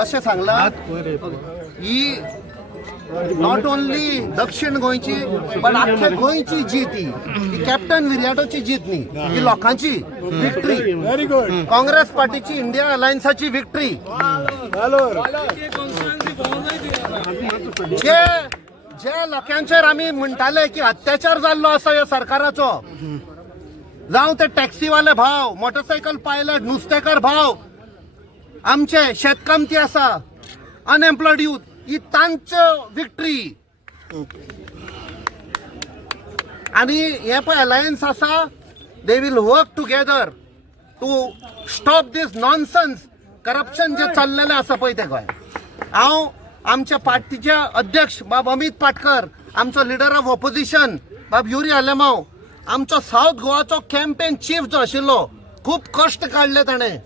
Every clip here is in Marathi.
अशें सांगला ही नॉट ओनली दक्षिण गोंयची पण आख्ख्या गोंयची जीत ही कॅप्टन विराटोची जीत न्ही, ही लोकांची विक्ट्री, काँग्रेस पार्टीची इंडिया अलायन्साची विक्ट्री. जे लोकांचेर आमी म्हणटाले की अत्याचार जाल्लो आसा ह्या सरकाराचो, जावं ते टॅक्सीवाले भाव, मोटरसायकल पायलट, नुस्तेकार भाव, आमचे शेतकामती आसा, अनएम्प्लॉयड यूथ, ही तांचो विक्ट्री. आणि हे पळय अलायन्स आसा, they will work together to stop this nonsense corruption जे चल्लेले आसा पळय ते गोंय. हांव आमच्या पार्टीचे अध्यक्ष बाब अमित पाटकर, आमचो लिडर ऑफ ऑपोजिशन बाब युरी आलेमांव, आमचो साऊथ गोवाचो कॅम्पेन चीफ जो आशिल्लो, खूप कश्ट काडले ताणें,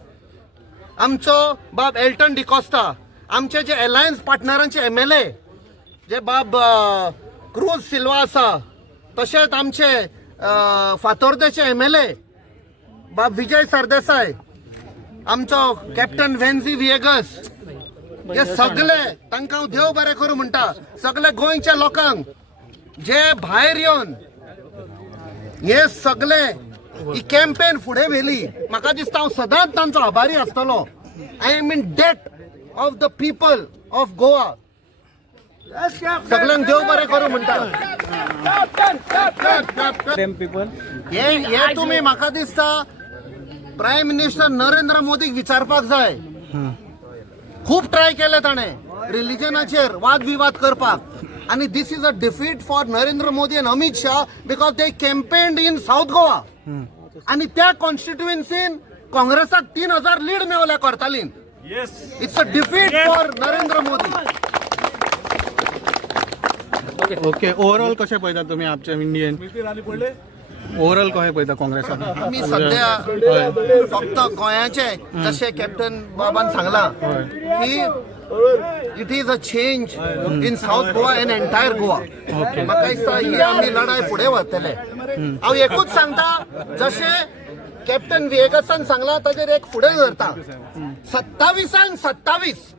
आमचो बाब एल्टन डिकोस्टा, आमचे जे अलायन्स पार्टनरांचे MLA जे बाब क्रूज सिल्वा आसा, तशेंच आमचे फातोर्डेचे MLA बाब विजय सरदेसाय, आमचो कॅप्टन वेन्झी विएगस, हे सगळे तांकां हांव देव बरें करूं म्हणटा. सगळे गोंयच्या लोकांक जे भायर येवन हे सगळे ही कॅम्पेन फुडें व्हेली, म्हाका दिसता हांव सदांच तांचो आभारी आसतलो. I am in debt of the people of Goa. सगळ्यांक देव बरें करूं म्हणटा. हे तुमी म्हाका दिसता प्रायम मिनिस्टर नरेंद्र मोदीक विचारपाक जाय. खूप ट्राय केले ताणें रिलिजनाचेर वाद विवाद करपाक, आणि this is a defeat for Narendra Modi and Amit Shah because they campaigned in south Goa, आणि त्या कॉन्स्टिट्युएन्सीन काँग्रेसाक 3000 लीड मेवल्या करतालीन. It's a defeat for Narendra Modi. Okay, overall कशें पळयता तुमी आमच्या इंडियन ओव्हरऑल कशें पळयता काँग्रेसाक? आमी सध्या फक्त गोंयाचे, जशें कॅप्टन बाबान सांगला की it is a change in south Goa end entire Goa. म्हाका दिसता ही आमी लढाई फुडें व्हरतले. हांव एकूच सांगता, जशें कॅप्टन विएगसान सांगला ताजेर एक फुडें धरता, 27 आणि 27.